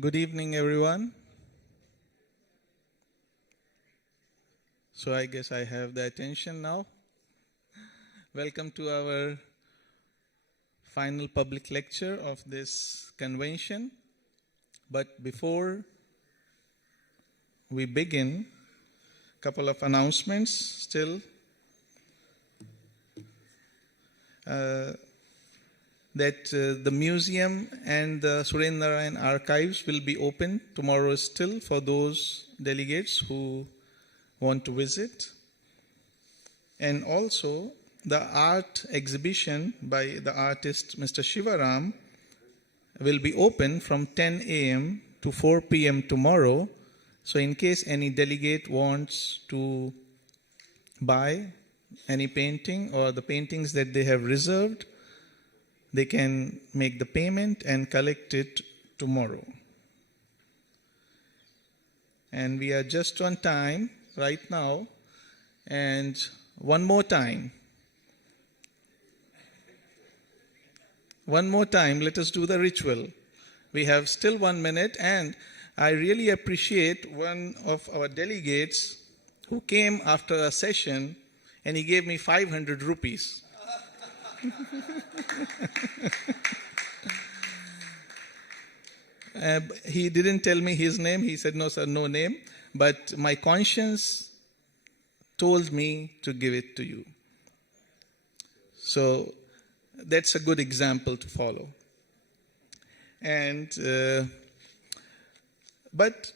Good evening, everyone. So I guess I have the attention now. Welcome to our final public lecture of this convention. But before we begin, a couple of announcements still. The museum and the Surendarayan archives will be open tomorrow still for those delegates who want to visit. And also the art exhibition by the artist Mr. Shivaram will be open from 10 a.m. to 4 p.m. tomorrow. So in case any delegate wants to buy any painting or the paintings that they have reserved, they can make the payment and collect it tomorrow. And we are just on time right now. And one more time, let us do the ritual. We have still 1 minute, and I really appreciate one of our delegates who came after a session and he gave me 500 rupees. He didn't tell me his name. He said, no, sir, no name. But my conscience told me to give it to you. So that's a good example to follow. And but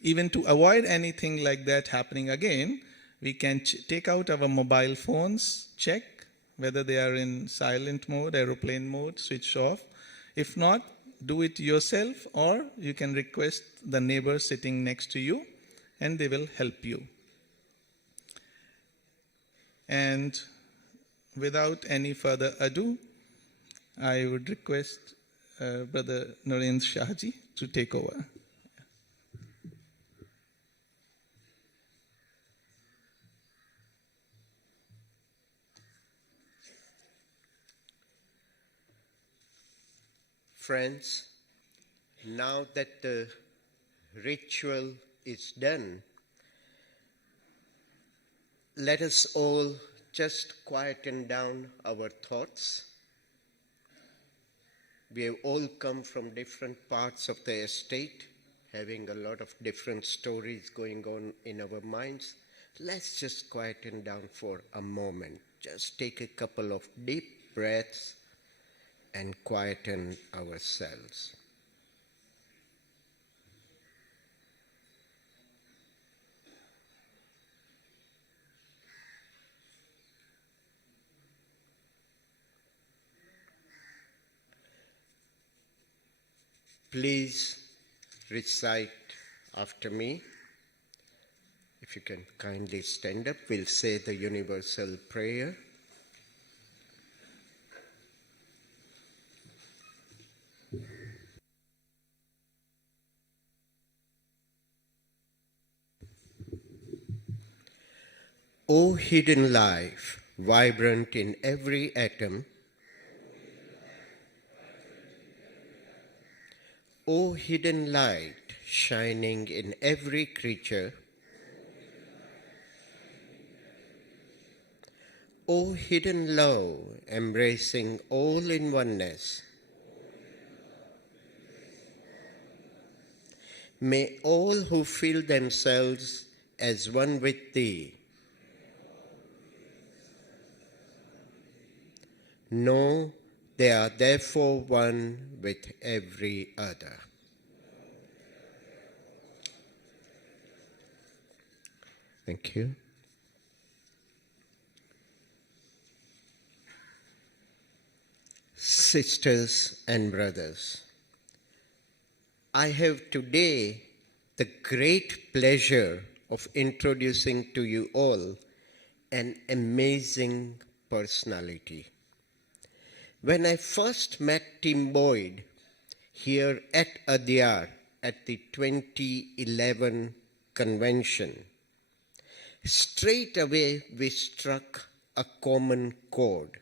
even to avoid anything like that happening again, we can take out our mobile phones, check whether they are in silent mode, aeroplane mode, switch off. If not, do it yourself, or you can request the neighbor sitting next to you and they will help you. And without any further ado, I would request Brother Narendra Shahji to take over. Friends, now that the ritual is done, let us all just quieten down our thoughts. We have all come from different parts of the estate, having a lot of different stories going on in our minds. Let's just quieten down for a moment. Just take a couple of deep breaths and quieten ourselves. Please recite after me. If you can kindly stand up, we'll say the universal prayer. O hidden life, vibrant in every atom, O hidden light, shining in every creature, O hidden love, embracing all in oneness, may all who feel themselves as one with Thee know they are therefore one with every other. Thank you. Sisters and brothers, I have today the great pleasure of introducing to you all an amazing personality. When I first met Tim Boyd here at Adyar at the 2011 convention, straight away we struck a common chord.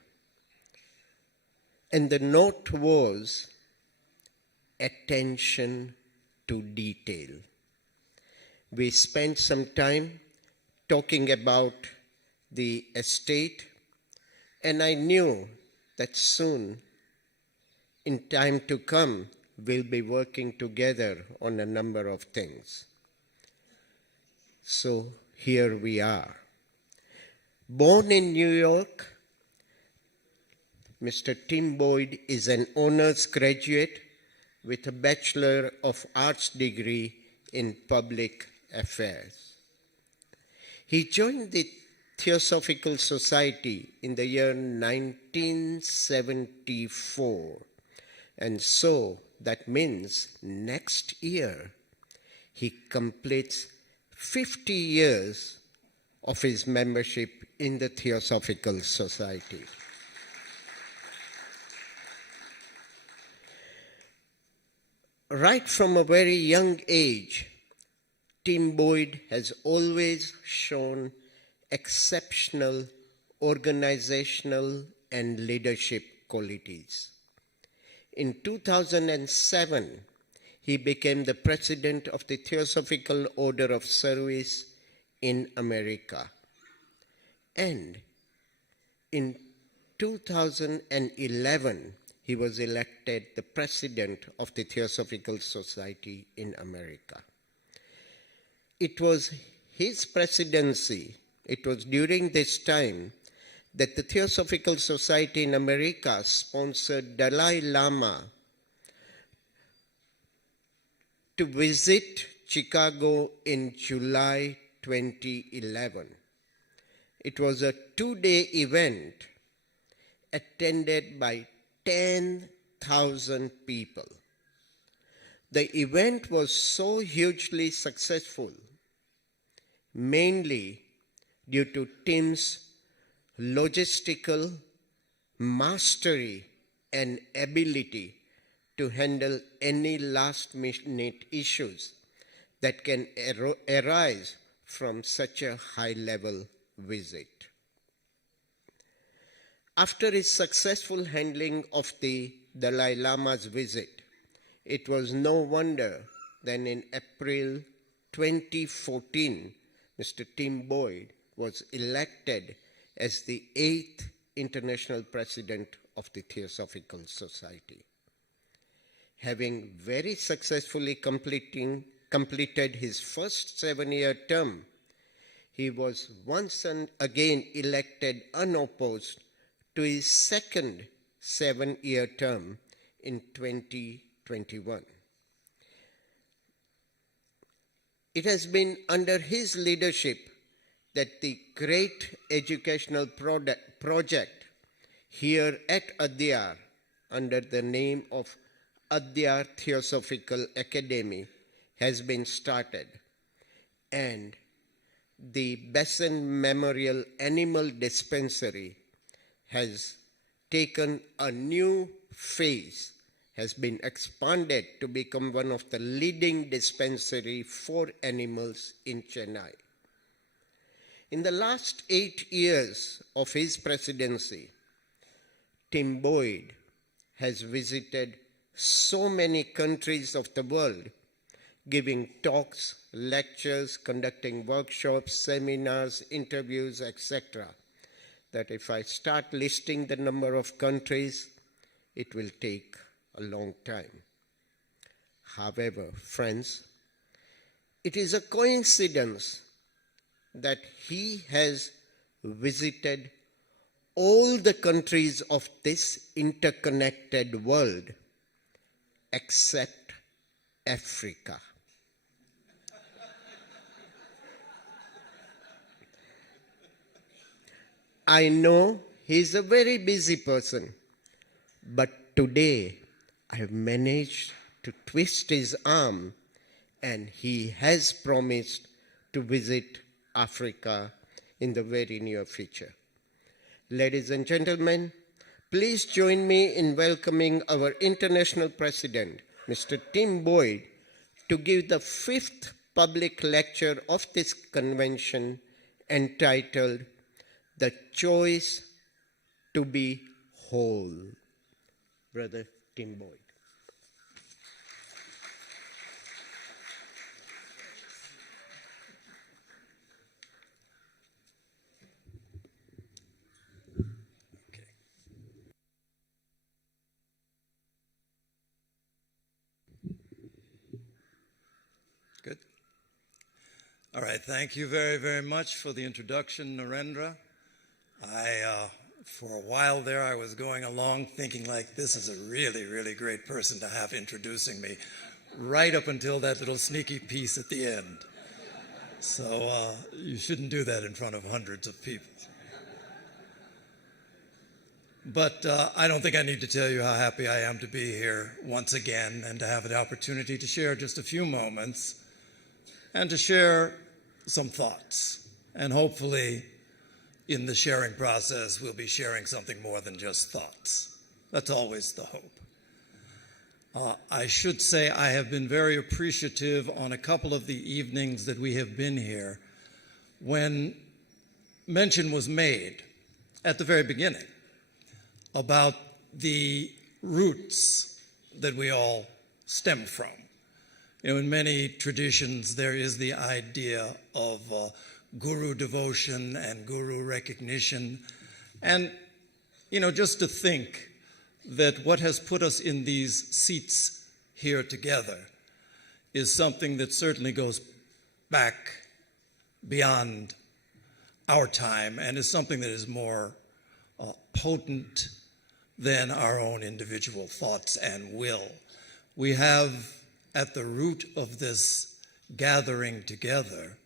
And the note was attention to detail. We spent some time talking about the estate, and I knew that soon, in time to come, we'll be working together on a number of things. So here we are. Born in New York, Mr. Tim Boyd is an honors graduate with a Bachelor of Arts degree in Public Affairs. He joined the Theosophical Society in the year 1974, and so that means next year he completes 50 years of his membership in the Theosophical Society. Right from a very young age, Tim Boyd has always shown exceptional organizational and leadership qualities. In 2007, he became the president of the Theosophical Order of Service in America. And in 2011, he was elected the president of the Theosophical Society in America. It was his presidency, it was during this time that the Theosophical Society in America sponsored Dalai Lama to visit Chicago in July 2011. It was a 2-day event attended by 10,000 people. The event was so hugely successful, mainly due to Tim's logistical mastery and ability to handle any last-minute issues that can arise from such a high-level visit. After his successful handling of the Dalai Lama's visit, it was no wonder that in April 2014, Mr. Tim Boyd was elected as the 8th International President of the Theosophical Society. Having very successfully completed his first 7-year term, he was once again elected unopposed to his second 7-year term in 2021. It has been under his leadership that the great educational project here at Adyar, under the name of Adyar Theosophical Academy, has been started, and the Besson Memorial Animal Dispensary has taken a new phase, has been expanded to become one of the leading dispensary for animals in Chennai. In the last 8 years of his presidency, Tim Boyd has visited so many countries of the world, giving talks, lectures, conducting workshops, seminars, interviews, etc., that if I start listing the number of countries, it will take a long time. However, friends, it is a coincidence that he has visited all the countries of this interconnected world except Africa. I know he's a very busy person, but today I have managed to twist his arm and he has promised to visit Africa in the very near future. Ladies and gentlemen, please join me in welcoming our International President, Mr. Tim Boyd, to give the 5th public lecture of this convention entitled The Choice to be Whole. Brother Tim Boyd. All right, thank you very, very much for the introduction, Narendra. For a while there, I was going along thinking like, this is a really, really great person to have introducing me, right up until that little sneaky piece at the end. So you shouldn't do that in front of hundreds of people. But I don't think I need to tell you how happy I am to be here once again and to have the opportunity to share just a few moments and to share some thoughts. And hopefully, in the sharing process, we'll be sharing something more than just thoughts. That's always the hope. I should say I have been very appreciative on a couple of the evenings that we have been here when mention was made at the very beginning about the roots that we all stem from. You know, in many traditions, there is the idea of guru devotion and guru recognition. And, you know, just to think that what has put us in these seats here together is something that certainly goes back beyond our time and is something that is more potent than our own individual thoughts and will. We have at the root of this gathering together,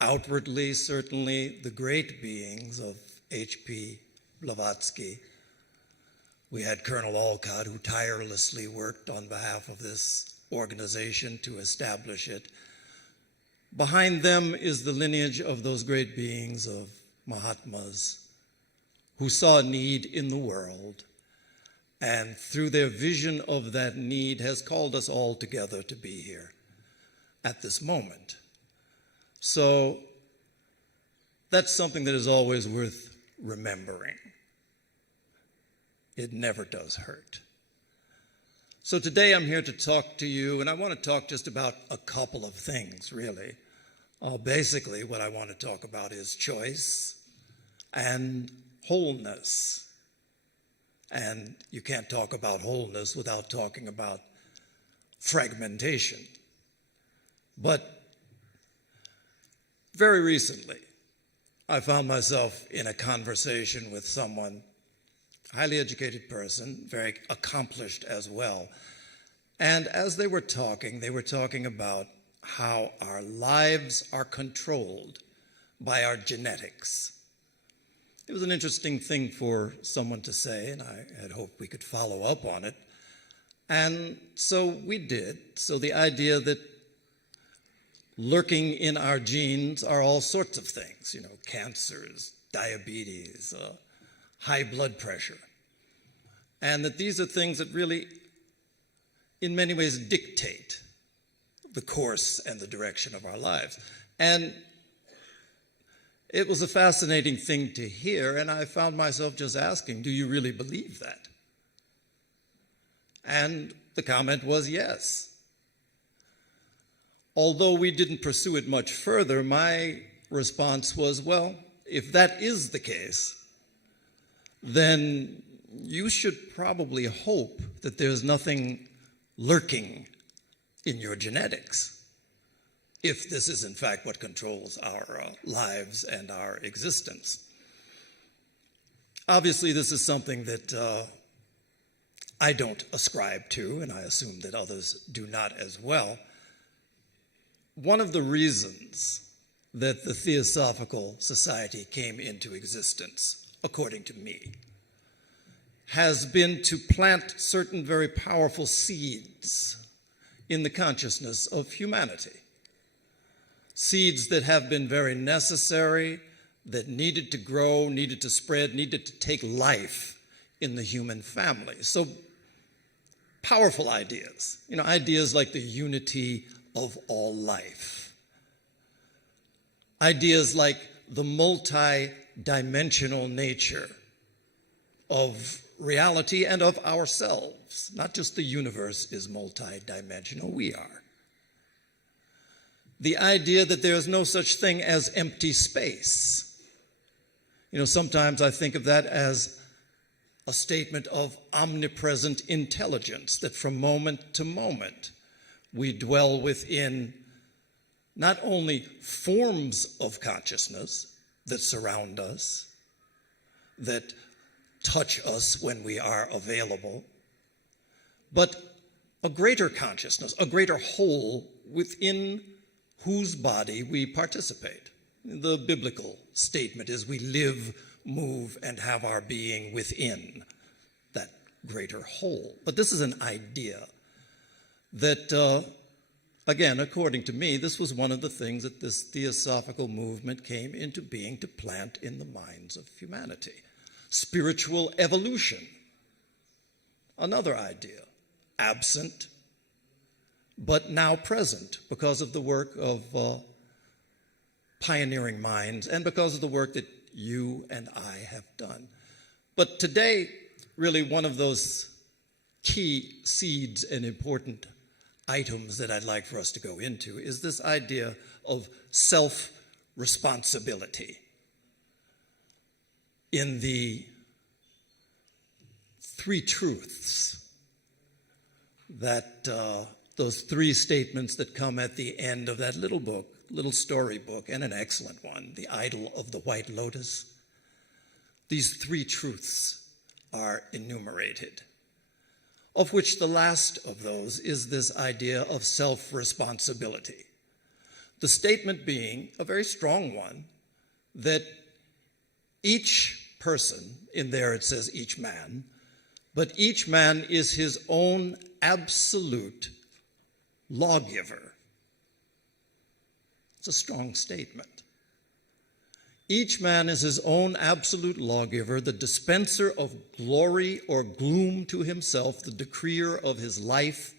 outwardly, certainly, the great beings of H.P. Blavatsky. We had Colonel Olcott, who tirelessly worked on behalf of this organization to establish it. Behind them is the lineage of those great beings of Mahatmas who saw a need in the world, and through their vision of that need has called us all together to be here at this moment. So that's something that is always worth remembering. It never does hurt. So today I'm here to talk to you, and I want to talk just about a couple of things, really. Basically, what I want to talk about is choice and wholeness. And you can't talk about wholeness without talking about fragmentation. But very recently, I found myself in a conversation with someone, a highly educated person, very accomplished as well. And as they were talking about how our lives are controlled by our genetics. It was an interesting thing for someone to say, and I had hoped we could follow up on it. And so we did. So the idea that lurking in our genes are all sorts of things, you know, cancers, diabetes, high blood pressure. And that these are things that really, in many ways, dictate the course and the direction of our lives. And it was a fascinating thing to hear, and I found myself just asking, do you really believe that? And the comment was yes. Although we didn't pursue it much further, my response was, well, if that is the case, then you should probably hope that there's nothing lurking in your genetics, if this is in fact what controls our lives and our existence. Obviously, this is something that I don't ascribe to, and I assume that others do not as well. One of the reasons that the Theosophical Society came into existence, according to me, has been to plant certain very powerful seeds in the consciousness of humanity. Seeds that have been very necessary, that needed to grow, needed to spread, needed to take life in the human family. So powerful ideas, you know, ideas like the unity of all life. Ideas like the multi-dimensional nature of reality and of ourselves. Not just the universe is multi-dimensional, we are. The idea that there is no such thing as empty space. You know, sometimes I think of that as a statement of omnipresent intelligence, that from moment to moment we dwell within not only forms of consciousness that surround us, that touch us when we are available, but a greater consciousness, a greater whole within whose body we participate. The biblical statement is we live, move, and have our being within that greater whole. But this is an idea that, again, according to me, this was one of the things that this theosophical movement came into being to plant in the minds of humanity. Spiritual evolution, another idea, absent, but now present because of the work of pioneering minds and because of the work that you and I have done. But today, really one of those key seeds and important items that I'd like for us to go into is this idea of self-responsibility. In the three truths that those three statements that come at the end of that little book, little story book, and an excellent one, The Idol of the White Lotus. These three truths are enumerated, of which the last of those is this idea of self-responsibility. The statement being a very strong one that each person, in there it says each man, but each man is his own absolute lawgiver. It's a strong statement. Each man is his own absolute lawgiver, the dispenser of glory or gloom to himself, the decreer of his life,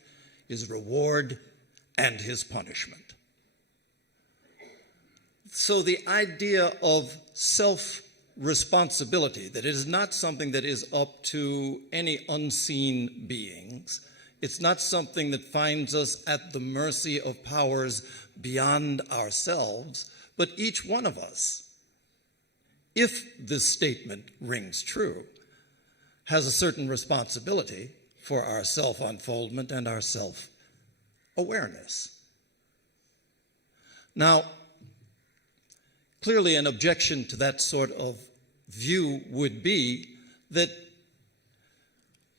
his reward, and his punishment. So the idea of self-responsibility, that it is not something that is up to any unseen beings. It's not something that finds us at the mercy of powers beyond ourselves, but each one of us, if this statement rings true, has a certain responsibility for our self-unfoldment and our self-awareness. Now, clearly an objection to that sort of view would be that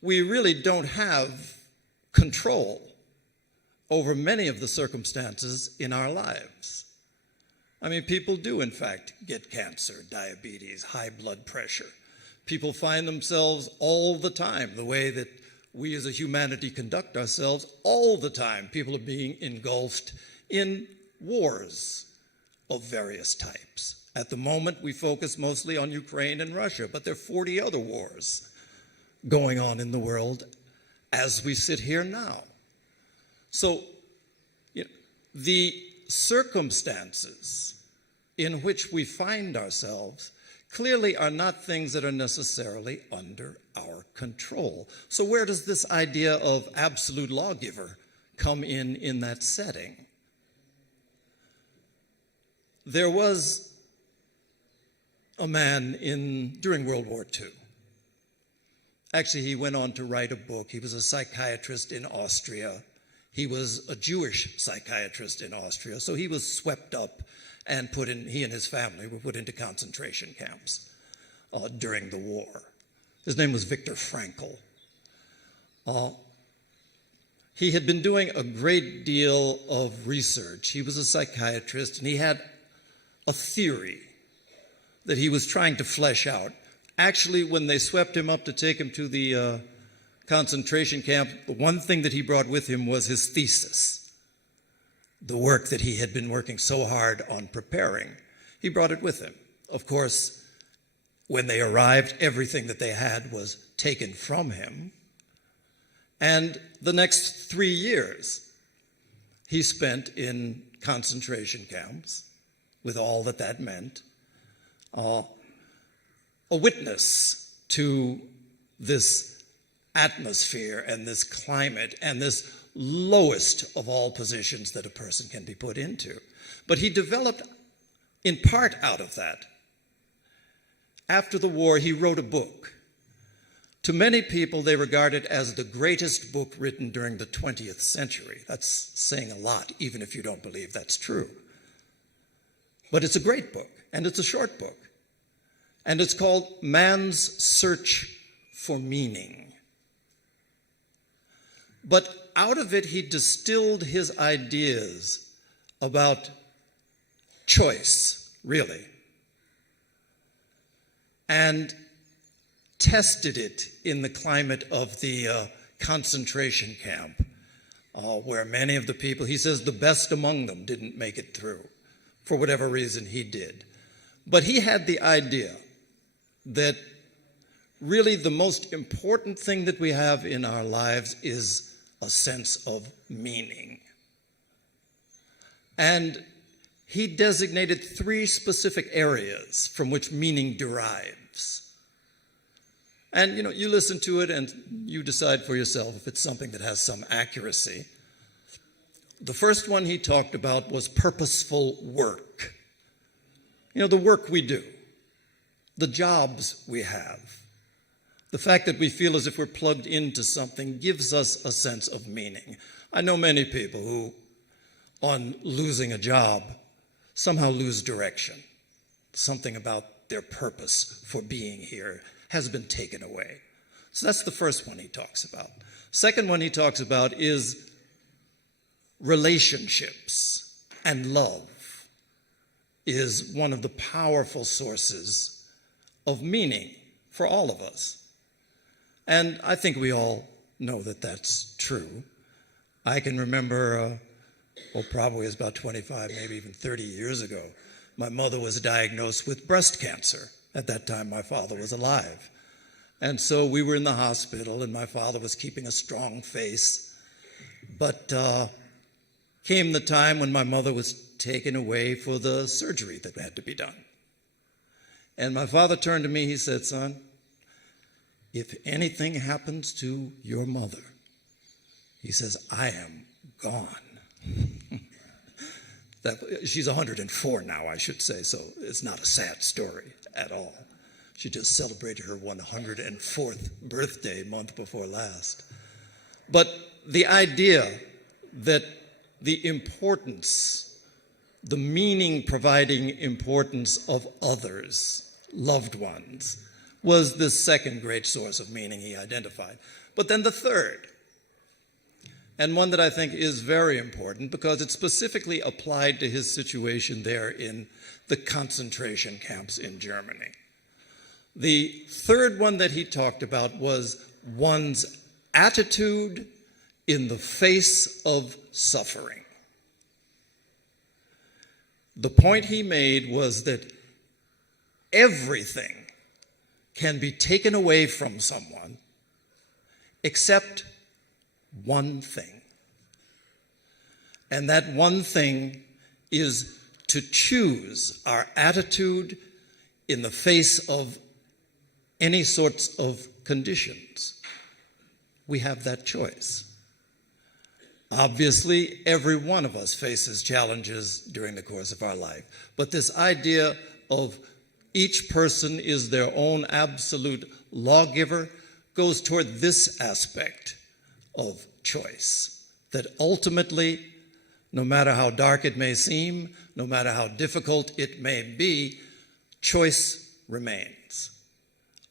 we really don't have control over many of the circumstances in our lives. I mean, people do, in fact, get cancer, diabetes, high blood pressure. People find themselves all the time, the way that we as a humanity conduct ourselves, all the time people are being engulfed in wars of various types. At the moment, we focus mostly on Ukraine and Russia, but there are 40 other wars going on in the world as we sit here now. So, the circumstances in which we find ourselves clearly are not things that are necessarily under our control. So where does this idea of absolute lawgiver come in that setting? There was a man during World War II. Actually, he went on to write a book. He was a psychiatrist in Austria. He was a Jewish psychiatrist in Austria, so he was swept up and he and his family were put into concentration camps during the war. His name was Viktor Frankl. He had been doing a great deal of research. He was a psychiatrist, and he had a theory that he was trying to flesh out. Actually, when they swept him up to take him to the concentration camp, the one thing that he brought with him was his thesis, the work that he had been working so hard on preparing. He brought it with him. Of course, when they arrived, everything that they had was taken from him. And the next 3 years, he spent in concentration camps with all that that meant, a witness to this atmosphere and this climate and this lowest of all positions that a person can be put into. But he developed, in part out of that, after the war, he wrote a book. To many people, they regard it as the greatest book written during the 20th century. That's saying a lot, even if you don't believe that's true. But it's a great book, and it's a short book. And it's called Man's Search for Meaning. But out of it, he distilled his ideas about choice, really, and tested it in the climate of the concentration camp, where many of the people, he says the best among them didn't make it through, for whatever reason he did. But he had the idea that really the most important thing that we have in our lives is a sense of meaning. And he designated 3 specific areas from which meaning derives. And you listen to it and you decide for yourself if it's something that has some accuracy. The first one he talked about was purposeful work. The work we do, the jobs we have, the fact that we feel as if we're plugged into something gives us a sense of meaning. I know many people who, on losing a job, somehow lose direction. Something about their purpose for being here has been taken away. So that's the first one he talks about. Second one he talks about is relationships, and love is one of the powerful sources of meaning for all of us. And I think we all know that that's true. I can remember, probably it was about 25, maybe even 30 years ago, my mother was diagnosed with breast cancer. At that time, my father was alive. And so we were in the hospital, and my father was keeping a strong face. But came the time when my mother was taken away for the surgery that had to be done. And my father turned to me, he said, "Son, if anything happens to your mother," he says, "I am gone." She's 104 now, I should say, so it's not a sad story at all. She just celebrated her 104th birthday month before last. But the idea that the importance, the meaning-providing importance of others, loved ones, was the second great source of meaning he identified. But then the third, and one that I think is very important because it specifically applied to his situation there in the concentration camps in Germany. The third one that he talked about was one's attitude in the face of suffering. The point he made was that everything can be taken away from someone except one thing. And that one thing is to choose our attitude in the face of any sorts of conditions. We have that choice. Obviously, every one of us faces challenges during the course of our life. But this idea of each person is their own absolute lawgiver goes toward this aspect of choice, that ultimately, no matter how dark it may seem, no matter how difficult it may be, choice remains.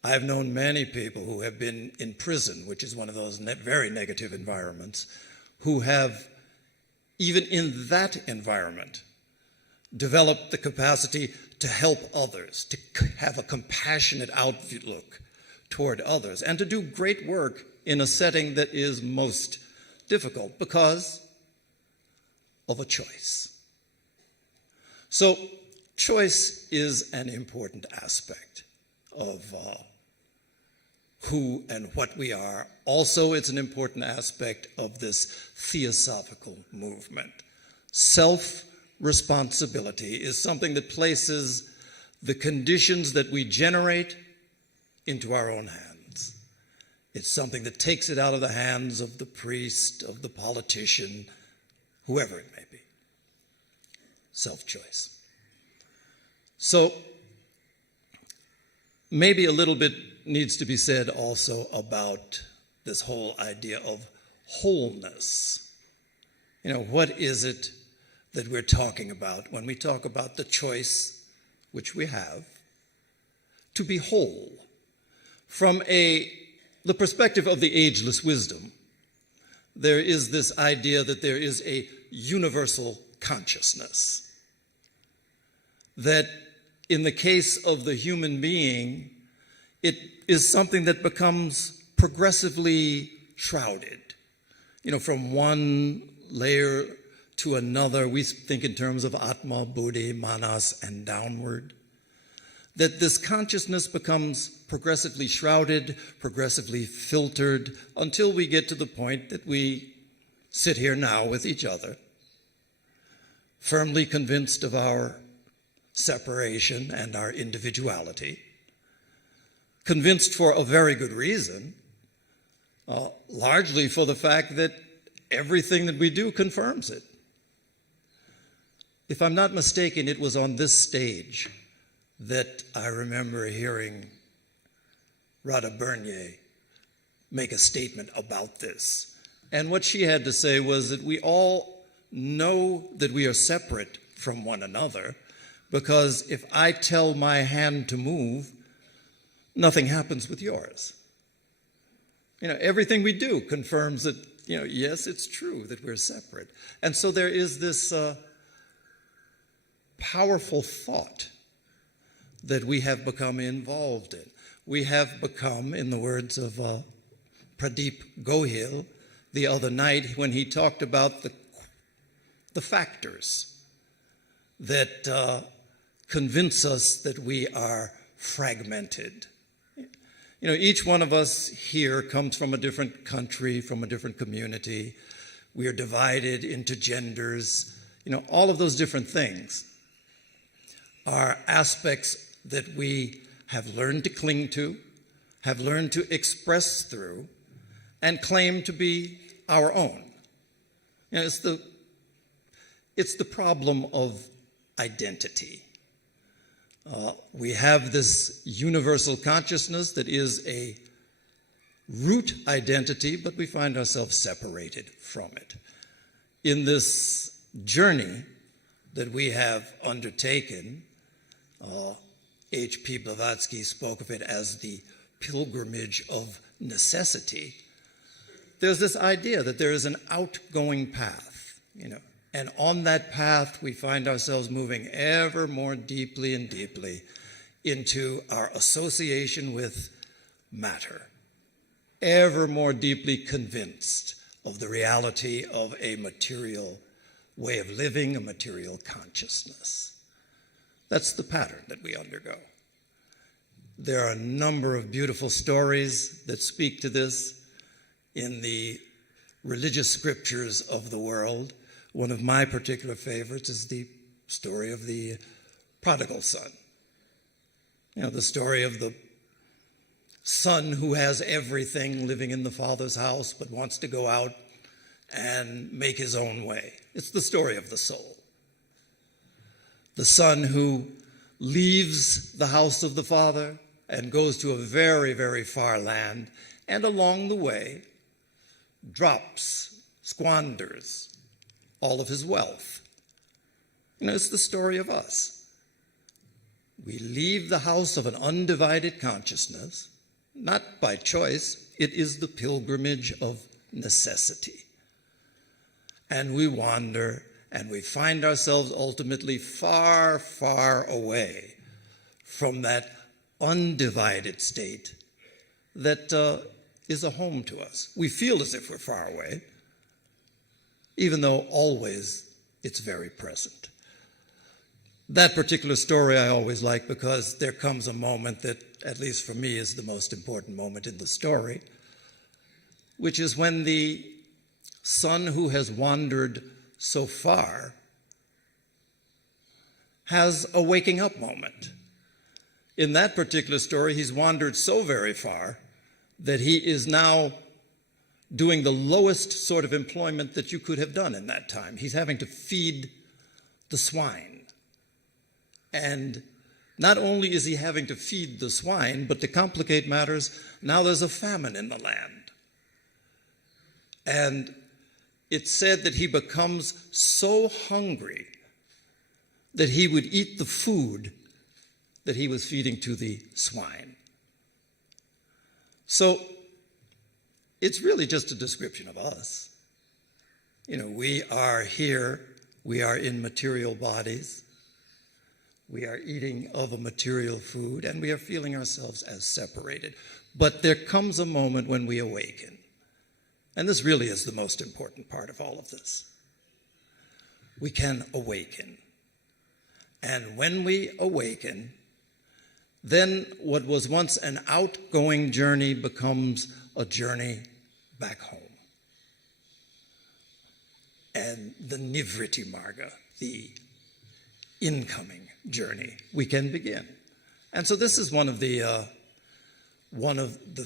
I've known many people who have been in prison, which is one of those very negative environments, who have, even in that environment, developed the capacity to help others, to have a compassionate outlook toward others, and to do great work in a setting that is most difficult because of a choice. So choice is an important aspect of who and what we are. Also, it's an important aspect of this theosophical movement. Self-responsibility is something that places the conditions that we generate into our own hands. It's something that takes it out of the hands of the priest, of the politician, whoever it may be. Self-choice. So, maybe a little bit needs to be said also about this whole idea of wholeness. What is it that we're talking about when we talk about the choice, which we have, to be whole from the perspective of the ageless wisdom. There is this idea that there is a universal consciousness, that in the case of the human being, it is something that becomes progressively shrouded. From one layer to another, we think in terms of Atma, Buddhi, Manas, and downward. That this consciousness becomes progressively shrouded, progressively filtered, until we get to the point that we sit here now with each other, firmly convinced of our separation and our individuality, convinced for a very good reason, largely for the fact that everything that we do confirms it. If I'm not mistaken, it was on this stage that I remember hearing Radha Bernier make a statement about this. And what she had to say was that we all know that we are separate from one another, because if I tell my hand to move, nothing happens with yours. Everything we do confirms that, yes, it's true that we're separate. And so there is this powerful thought that we have become involved in. We have become, in the words of Pradeep Gohil the other night when he talked about the factors that convince us that we are fragmented. Each one of us here comes from a different country, from a different community. We are divided into genders. All of those different things are aspects that we have learned to cling to, have learned to express through, and claim to be our own. It's the problem of identity. We have this universal consciousness that is a root identity, but we find ourselves separated from it. In this journey that we have undertaken, H.P. Blavatsky spoke of it as the pilgrimage of necessity. There's this idea that there is an outgoing path, and on that path we find ourselves moving ever more deeply and deeply into our association with matter, ever more deeply convinced of the reality of a material way of living, a material consciousness. That's the pattern that we undergo. There are a number of beautiful stories that speak to this in the religious scriptures of the world. One of my particular favorites is the story of the prodigal son. The story of the son who has everything living in the father's house but wants to go out and make his own way. It's the story of the soul. The son who leaves the house of the father and goes to a very, very far land, and along the way drops, squanders all of his wealth. It's the story of us. We leave the house of an undivided consciousness, not by choice. It is the pilgrimage of necessity. And we wander, and we find ourselves ultimately far, far away from that undivided state that is a home to us. We feel as if we're far away, even though always it's very present. That particular story I always like because there comes a moment that, at least for me, is the most important moment in the story, which is when the son who has wandered so far has a waking up moment. In that particular story, he's wandered so very far that he is now doing the lowest sort of employment that you could have done in that time. He's having to feed the swine. And not only is he having to feed the swine, but to complicate matters, now there's a famine in the land. And it's said that he becomes so hungry that he would eat the food that he was feeding to the swine. So it's really just a description of us. You know, we are here, we are in material bodies, we are eating of a material food, and we are feeling ourselves as separated. But there comes a moment when we awaken. And this really is the most important part of all of this. We can awaken. And when we awaken, then what was once an outgoing journey becomes a journey back home. And the Nivriti Marga, the incoming journey, we can begin. And so this is one of the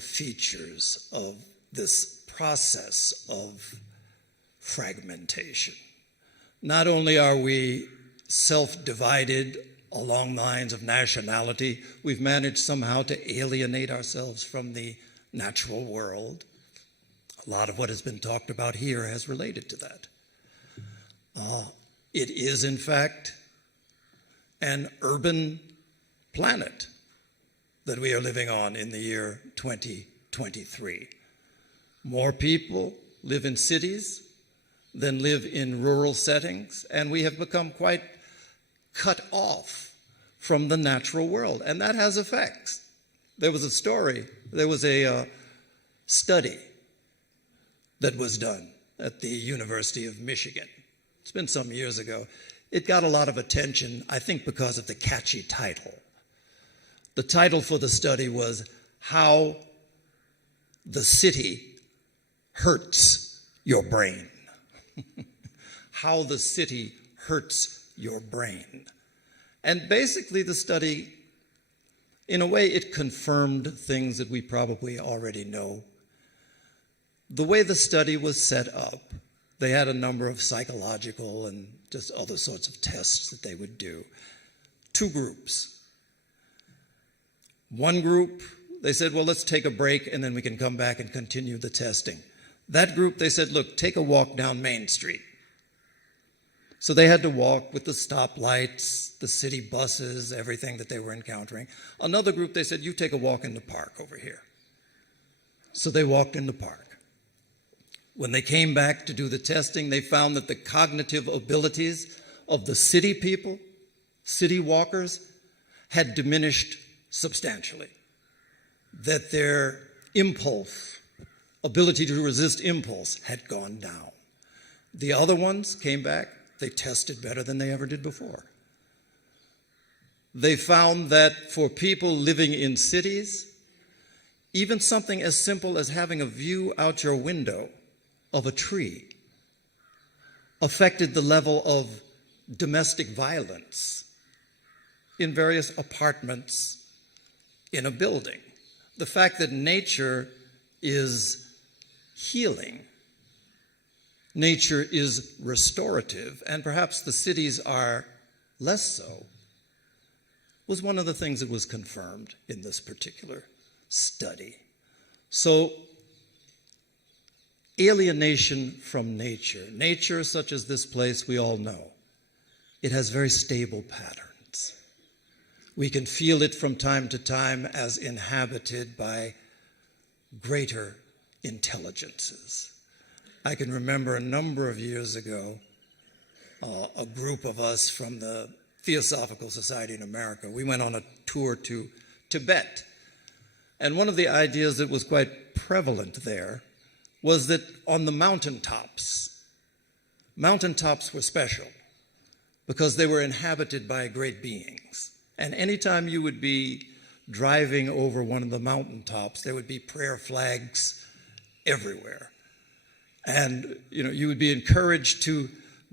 features of this process of fragmentation. Not only are we self-divided along lines of nationality, we've managed somehow to alienate ourselves from the natural world. A lot of what has been talked about here has related to that. It is, in fact, an urban planet that we are living on in the year 2023. More people live in cities than live in rural settings, and we have become quite cut off from the natural world, and that has effects. There was a study that was done at the University of Michigan. It's been some years ago. It got a lot of attention, I think, because of the catchy title. The title for the study was How the City Hurts Your Brain. How the city hurts your brain. And basically the study, in a way, it confirmed things that we probably already know. The way the study was set up, they had a number of psychological and just other sorts of tests that they would do. Two groups. One group, they said, well, let's take a break and then we can come back and continue the testing. That group, they said, look, take a walk down Main Street. So they had to walk with the stoplights, the city buses, everything that they were encountering. Another group, they said, you take a walk in the park over here. So they walked in the park. When they came back to do the testing, they found that the cognitive abilities of the city people, city walkers, had diminished substantially. That their ability to resist impulse had gone down. The other ones came back, they tested better than they ever did before. They found that for people living in cities, even something as simple as having a view out your window of a tree affected the level of domestic violence in various apartments in a building. The fact that nature is healing, nature is restorative, and perhaps the cities are less so, was one of the things that was confirmed in this particular study. So, alienation from nature. Nature, such as this place, we all know, it has very stable patterns. We can feel it from time to time as inhabited by greater intelligences. I can remember a number of years ago, a group of us from the Theosophical Society in America, we went on a tour to Tibet. And one of the ideas that was quite prevalent there was that on the mountaintops were special because they were inhabited by great beings. And anytime you would be driving over one of the mountaintops, there would be prayer flags everywhere. And you would be encouraged to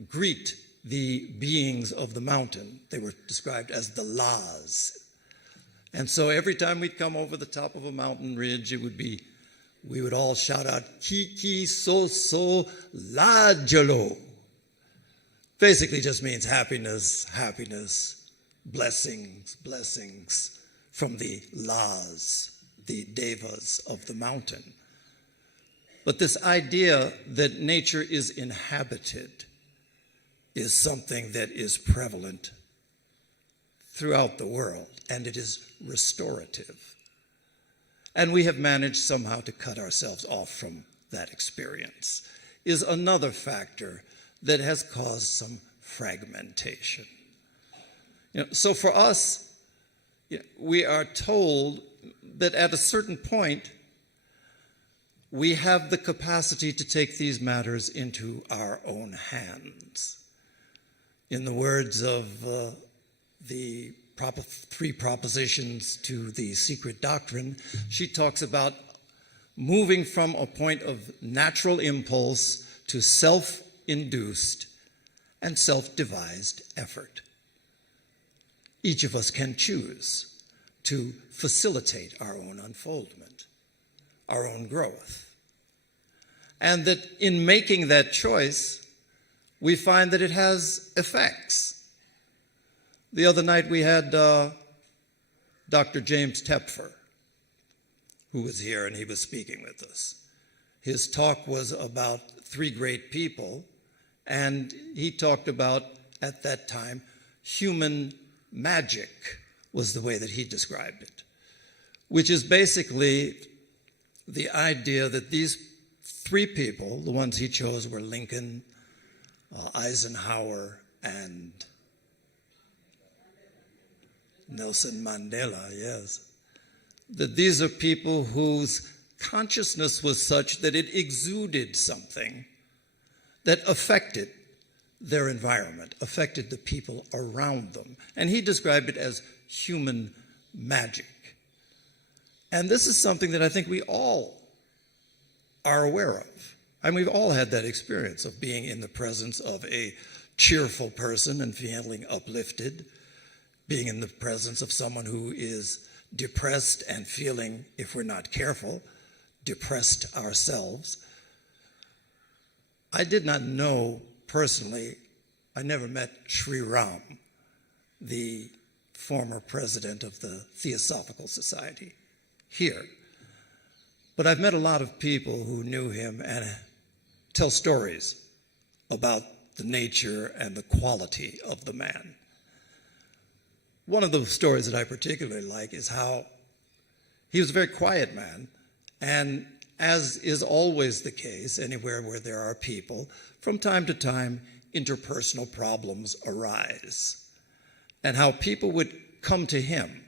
greet the beings of the mountain. They were described as the Las. And so every time we'd come over the top of a mountain ridge, we would all shout out, Kiki so so la jalo. Basically just means happiness, happiness, blessings, blessings from the Las, the devas of the mountain. But this idea that nature is inhabited is something that is prevalent throughout the world, and it is restorative. And we have managed somehow to cut ourselves off from that experience, is another factor that has caused some fragmentation. So for us, we are told that at a certain point, we have the capacity to take these matters into our own hands. In the words of the three propositions to the secret doctrine, she talks about moving from a point of natural impulse to self-induced and self-devised effort. Each of us can choose to facilitate our own unfoldment, our own growth. And that in making that choice, we find that it has effects. The other night we had Dr. James Tepfer, who was here, and he was speaking with us. His talk was about three great people, and he talked about, at that time, human magic was the way that he described it, which is basically the idea that these three people, the ones he chose were Lincoln, Eisenhower, and Nelson Mandela, yes, that these are people whose consciousness was such that it exuded something that affected their environment, affected the people around them. And he described it as human magic. And this is something that I think we all are aware of. I mean, we've all had that experience of being in the presence of a cheerful person and feeling uplifted, being in the presence of someone who is depressed and feeling, if we're not careful, depressed ourselves. I did not know personally, I never met Sri Ram, the former president of the Theosophical Society here. But I've met a lot of people who knew him and tell stories about the nature and the quality of the man. One of the stories that I particularly like is how he was a very quiet man, and as is always the case anywhere where there are people, from time to time, interpersonal problems arise, and how people would come to him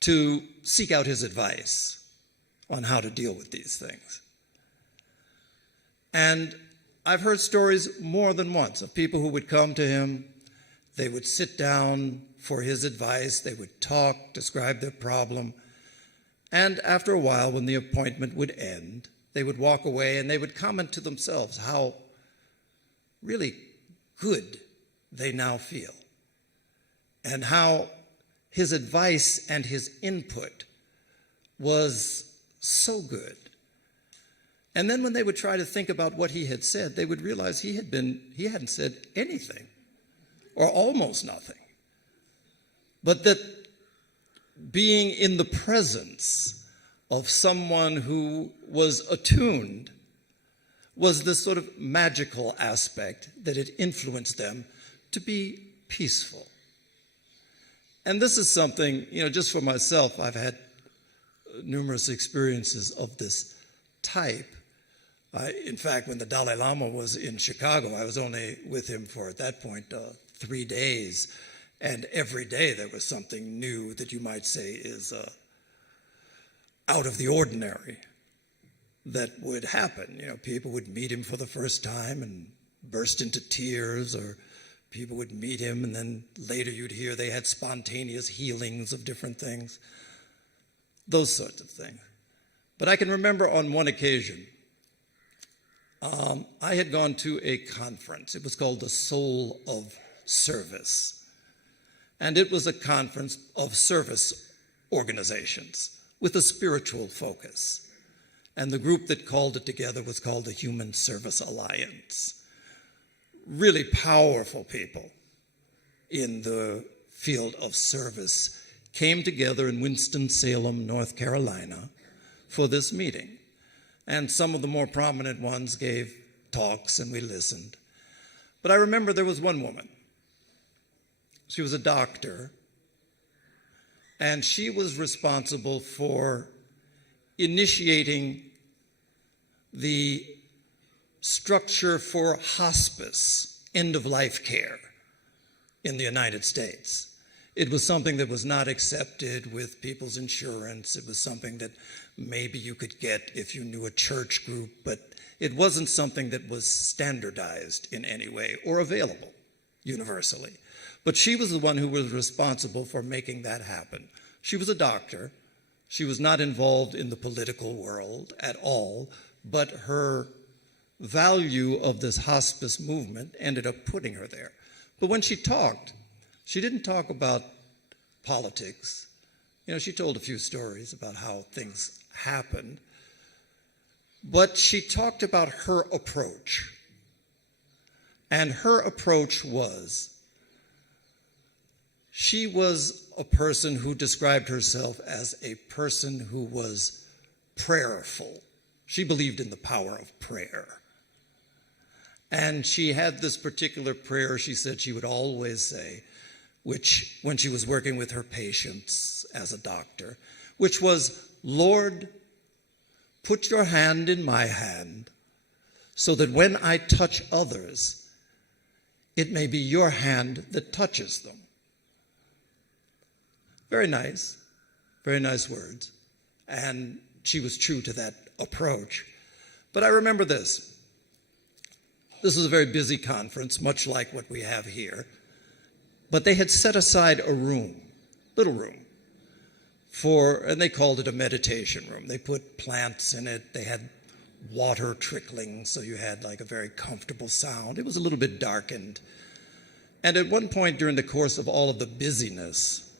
to seek out his advice on how to deal with these things. And I've heard stories more than once of people who would come to him, they would sit down for his advice, they would talk, describe their problem, and after a while, when the appointment would end, they would walk away and they would comment to themselves how really good they now feel, and how his advice and his input was so good. And then when they would try to think about what he had said, they would realize he hadn't said anything, or almost nothing. But that being in the presence of someone who was attuned was this sort of magical aspect that it influenced them to be peaceful. And this is something, just for myself, I've had numerous experiences of this type. In fact, when the Dalai Lama was in Chicago, I was only with him for, at that point, 3 days. And every day there was something new that you might say is out of the ordinary that would happen. People would meet him for the first time and burst into tears, or people would meet him and then later you'd hear they had spontaneous healings of different things, those sorts of things. But I can remember on one occasion, I had gone to a conference. It was called the Soul of Service. And it was a conference of service organizations with a spiritual focus. And the group that called it together was called the Human Service Alliance. Really powerful people in the field of service came together in Winston-Salem, North Carolina, for this meeting. and some of the more prominent ones gave talks, and we listened. But I remember there was one woman. She was a doctor, and she was responsible for initiating the structure for hospice, end-of-life care in the United States. It was something that was not accepted with people's insurance. It was something that maybe you could get if you knew a church group, but it wasn't something that was standardized in any way or available universally. But she was the one who was responsible for making that happen. She was a doctor. She was not involved in the political world at all, but her value of this hospice movement ended up putting her there. But when she talked, she didn't talk about politics. You know, she told a few stories about how things happened, but she talked about her approach. And her approach was, she was a person who described herself as a person who was prayerful. She believed in the power of prayer. And she had this particular prayer she said she would always say, which when she was working with her patients as a doctor, which was, Lord, put your hand in my hand so that when I touch others, it may be your hand that touches them. Very nice words. And she was true to that approach. But I remember this. This was a very busy conference, much like what we have here. But they had set aside a room, little room, and they called it a meditation room. They put plants in it. They had water trickling, so you had like a very comfortable sound. It was a little bit darkened. And at one point during the course of all of the busyness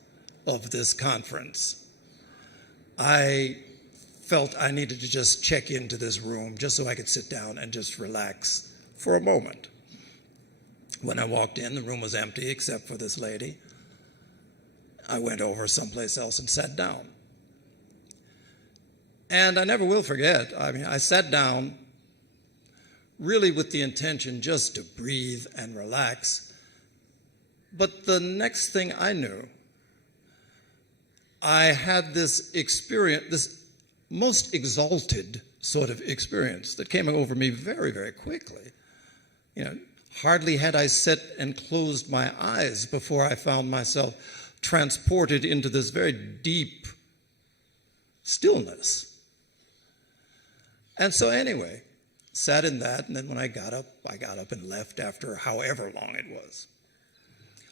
of this conference, I felt I needed to just check into this room just so I could sit down and just relax for a moment. When I walked in, the room was empty except for this lady. I went over someplace else and sat down. And I never will forget, I sat down really with the intention just to breathe and relax. But the next thing I knew, I had this experience, this most exalted sort of experience that came over me very, very quickly. You know, hardly had I set and closed my eyes before I found myself transported into this very deep stillness. And so anyway, sat in that, and then when I got up and left after however long it was.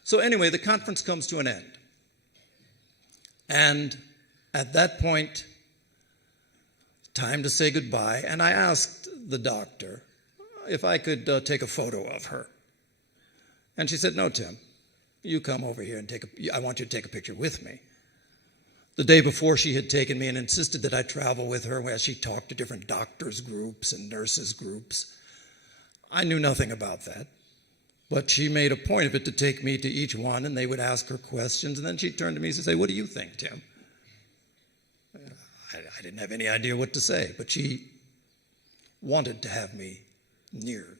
So anyway, the conference comes to an end. And at that point, time to say goodbye, and I asked the doctor if I could take a photo of her. And she said, no, Tim, you come over here and I want you to take a picture with me. The day before, she had taken me and insisted that I travel with her as she talked to different doctors' groups and nurses' groups. I knew nothing about that, but she made a point of it to take me to each one, and they would ask her questions, and then she'd turn to me and say, what do you think, Tim? I didn't have any idea what to say, but she wanted to have me near.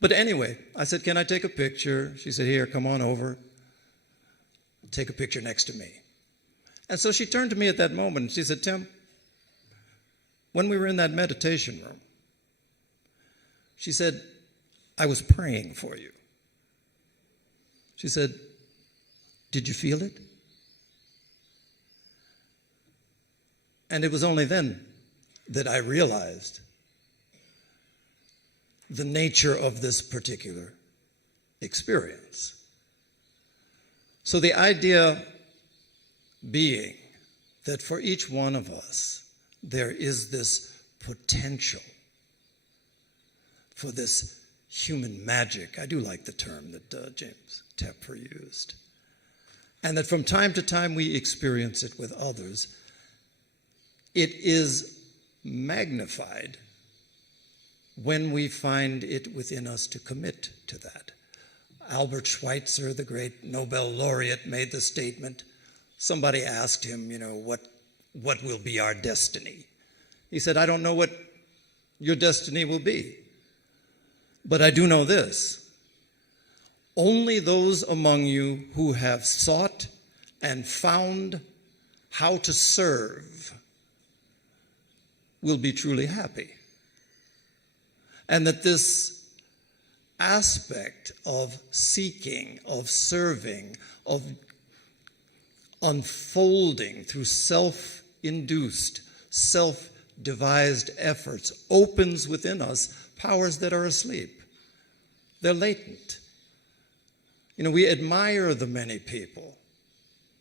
But anyway, I said, can I take a picture? She said, here, come on over. Take a picture next to me. And so she turned to me at that moment and she said, Tim, when we were in that meditation room, she said, I was praying for you. She said, did you feel it? And it was only then that I realized the nature of this particular experience. So the idea being that for each one of us, there is this potential for this human magic. I do like the term that James Tepfer used. And that from time to time we experience it with others. It is magnified when we find it within us to commit to that. Albert Schweitzer, the great Nobel laureate, made the statement. Somebody asked him, what will be our destiny? He said, I don't know what your destiny will be. But I do know this: only those among you who have sought and found how to serve will be truly happy. And that this aspect of seeking, of serving, of unfolding through self-induced, self-devised efforts opens within us powers that are asleep. They're latent. You know, we admire the many people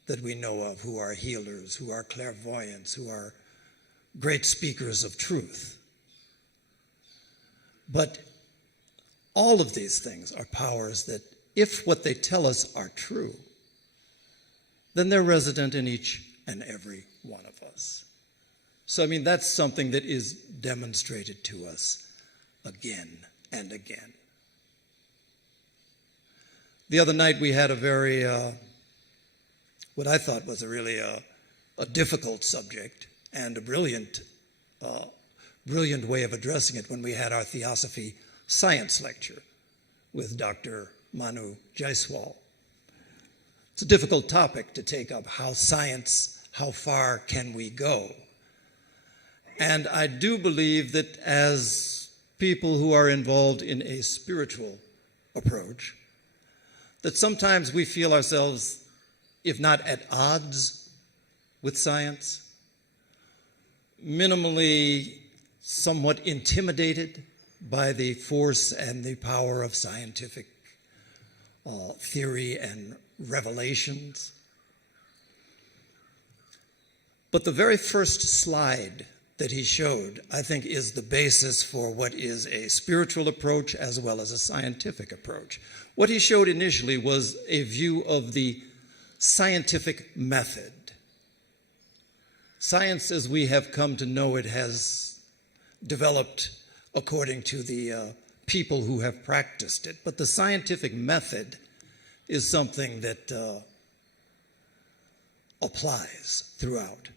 that we know of who are healers, who are clairvoyants, who are great speakers of truth. But all of these things are powers that, if what they tell us are true, then they're resident in each and every one of us. So, I mean, that's something that is demonstrated to us again and again. The other night we had a very, what I thought was a difficult subject and a brilliant way of addressing it when we had our Theosophy science lecture with Dr. Manu Jaiswal. It's a difficult topic to take up: how far can we go? And I do believe that as people who are involved in a spiritual approach, that sometimes we feel ourselves, if not at odds with science, minimally somewhat intimidated by the force and the power of scientific theory and revelations. But the very first slide that he showed, I think, is the basis for what is a spiritual approach as well as a scientific approach. What he showed initially was a view of the scientific method. Science, as we have come to know it, has developed according to the people who have practiced it. But the scientific method is something that applies throughout.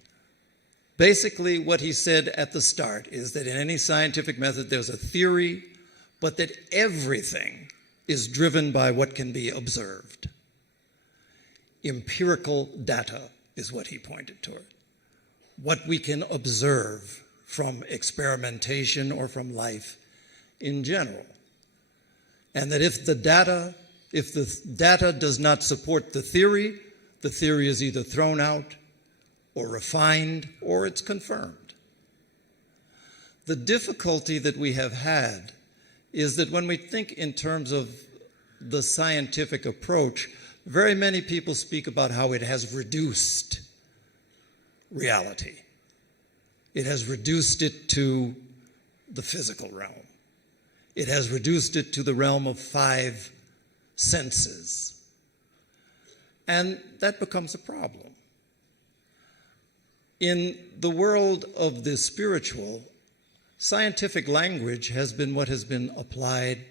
Basically, what he said at the start is that in any scientific method, there's a theory, but that everything is driven by what can be observed. Empirical data is what he pointed toward. What we can observe from experimentation or from life in general. And that if the data does not support the theory is either thrown out or refined, or it's confirmed. The difficulty that we have had is that when we think in terms of the scientific approach, very many people speak about how it has reduced reality. It has reduced it to the physical realm. It has reduced it to the realm of 5 senses. And that becomes a problem. In the world of the spiritual, scientific language has been what has been applied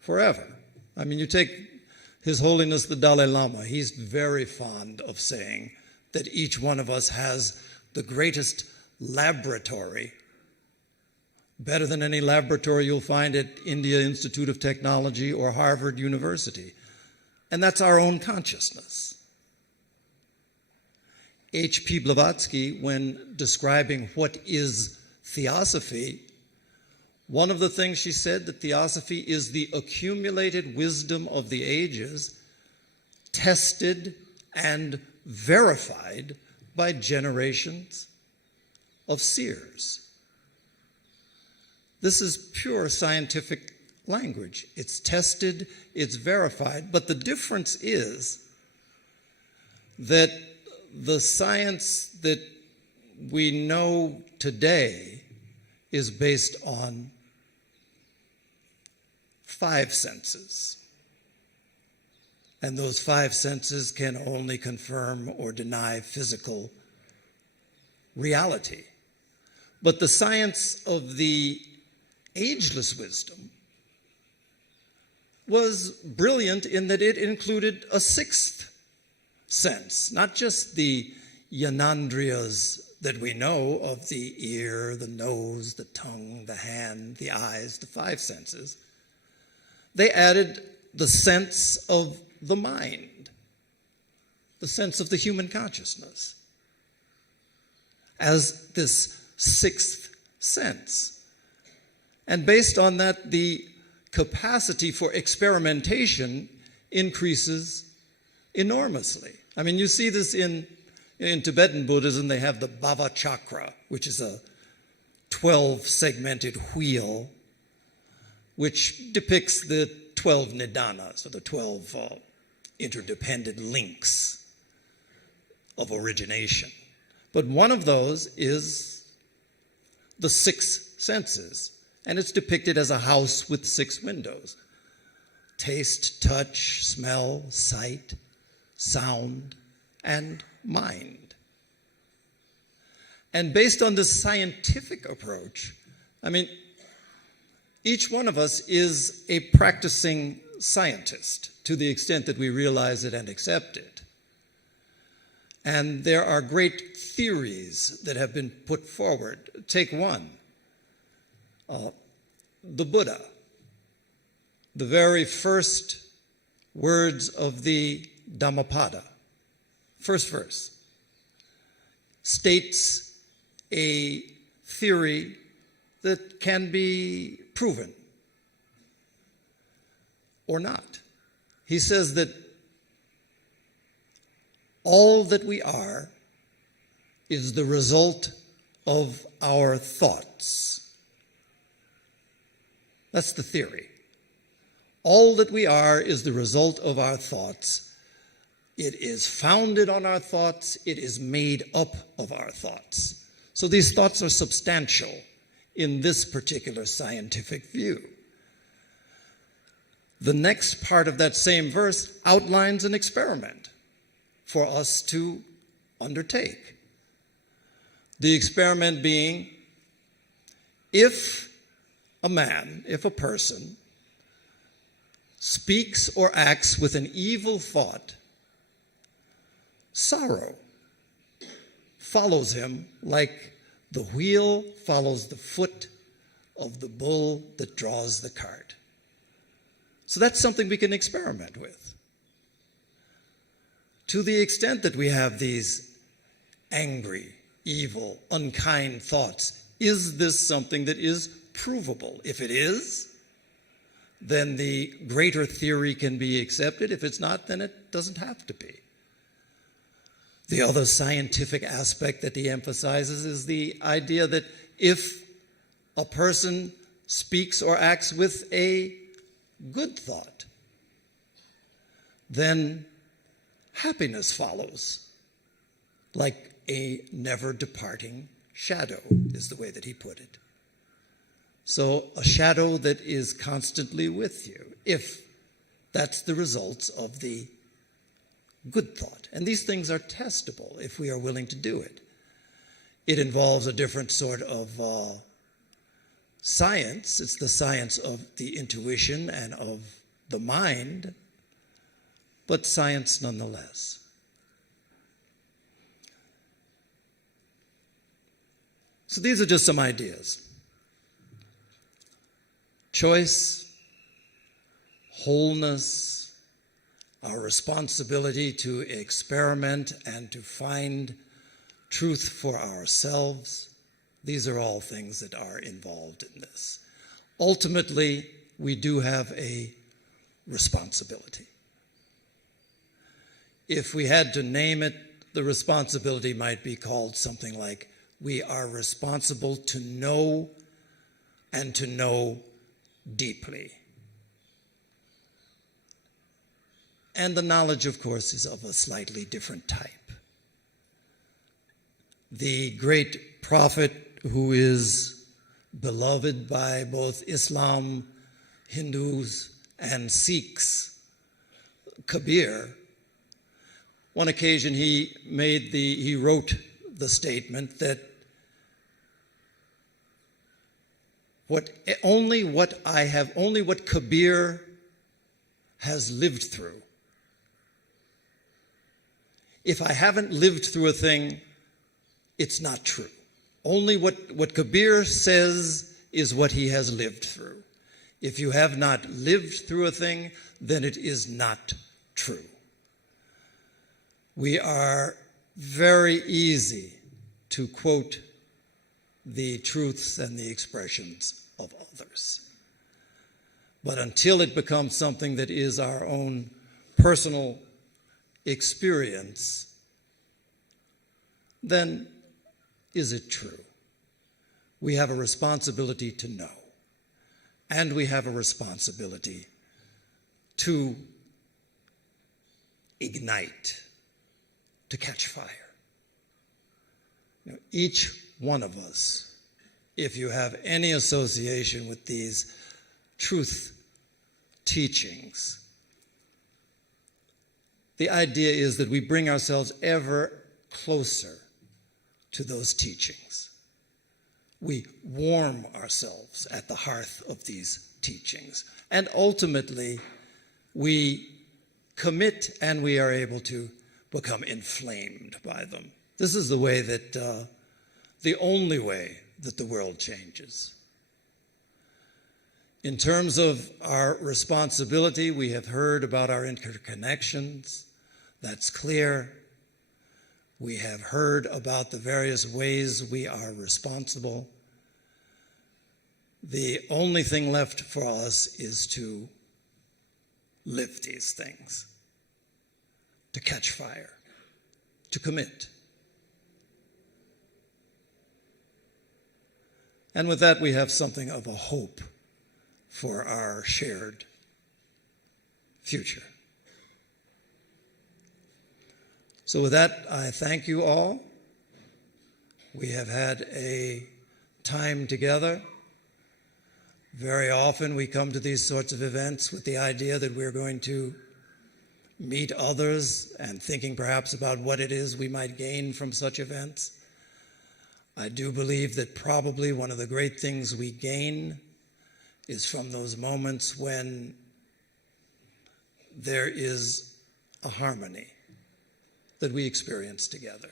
forever. I mean, you take His Holiness the Dalai Lama, he's very fond of saying that each one of us has the greatest laboratory, better than any laboratory you'll find at India Institute of Technology or Harvard University. And that's our own consciousness. H.P. Blavatsky, when describing what is theosophy, one of the things she said that theosophy is the accumulated wisdom of the ages, tested and verified by generations of seers. This is pure scientific language. It's tested, it's verified, but the difference is that the science that we know today is based on 5 senses. And those 5 senses can only confirm or deny physical reality. But the science of the ageless wisdom was brilliant in that it included a 6th sense, not just the Yanandriyas that we know of the ear, the nose, the tongue, the hand, the eyes, the five senses, they added the sense of the mind, the sense of the human consciousness, as this sixth sense. And based on that, the capacity for experimentation increases enormously. I mean, you see this in Tibetan Buddhism. They have the Bhava Chakra, which is a 12-segmented wheel, which depicts the 12 nidanas, or the 12 interdependent links of origination. But one of those is the six senses, and it's depicted as a house with 6 windows: taste, touch, smell, sight, sound, and mind. And based on this scientific approach, I mean, each one of us is a practicing scientist to the extent that we realize it and accept it. And there are great theories that have been put forward. Take one, the Buddha. The very first words of the Dhammapada, first verse, states a theory that can be proven or not. He says that all that we are is the result of our thoughts. That's the theory. All that we are is the result of our thoughts. It is founded on our thoughts. It is made up of our thoughts. So these thoughts are substantial in this particular scientific view. The next part of that same verse outlines an experiment for us to undertake. The experiment being, if a person speaks or acts with an evil thought, sorrow follows him like the wheel follows the foot of the bull that draws the cart. So that's something we can experiment with. To the extent that we have these angry, evil, unkind thoughts, is this something that is provable? If it is, then the greater theory can be accepted. If it's not, then it doesn't have to be. The other scientific aspect that he emphasizes is the idea that if a person speaks or acts with a good thought, then happiness follows, like a never departing shadow, is the way that he put it. So a shadow that is constantly with you, if that's the results of the good thought. And these things are testable if we are willing to do it. It involves a different sort of science. It's the science of the intuition and of the mind, but science nonetheless. So these are just some ideas. Choice, wholeness, our responsibility to experiment and to find truth for ourselves. These are all things that are involved in this. Ultimately, we do have a responsibility. If we had to name it, the responsibility might be called something like, we are responsible to know and to know deeply. And the knowledge, of course, is of a slightly different type. The great prophet who is beloved by both Islam, Hindus, and Sikhs, Kabir, one occasion he wrote the statement that only what Kabir has lived through. If I haven't lived through a thing, it's not true. Only what Kabir says is what he has lived through. If you have not lived through a thing, then it is not true. We are very easy to quote the truths and the expressions of others. But until it becomes something that is our own personal experience, then is it true? We have a responsibility to know, and we have a responsibility to ignite, to catch fire. Each one of us, if you have any association with these truth teachings, the idea is that we bring ourselves ever closer to those teachings. We warm ourselves at the hearth of these teachings. And ultimately, we commit and we are able to become inflamed by them. This is the way that, the only way that the world changes. In terms of our responsibility, we have heard about our interconnections. That's clear. We have heard about the various ways we are responsible. The only thing left for us is to live these things, to catch fire, to commit. And with that, we have something of a hope for our shared future. So with that, I thank you all. We have had a time together. Very often we come to these sorts of events with the idea that we're going to meet others and thinking perhaps about what it is we might gain from such events. I do believe that probably one of the great things we gain is from those moments when there is a harmony that we experience together.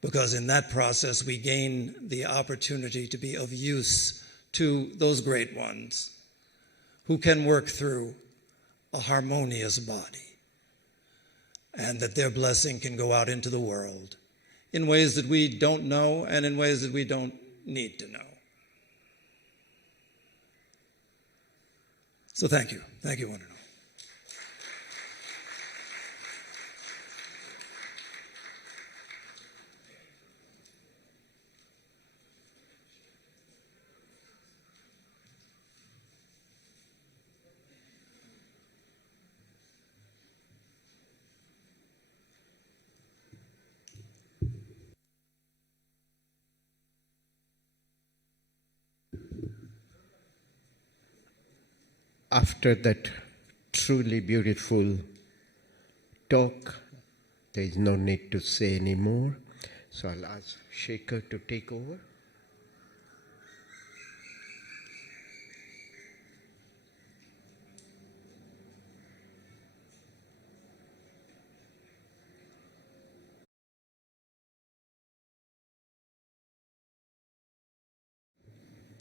Because in that process, we gain the opportunity to be of use to those great ones who can work through a harmonious body, and that their blessing can go out into the world in ways that we don't know and in ways that we don't need to know. So thank you. Thank you, one and all. After that truly beautiful talk, there is no need to say any more. So I'll ask Shekhar to take over.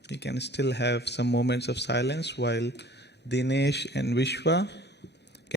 You can still have some moments of silence while Dinesh and Vishwa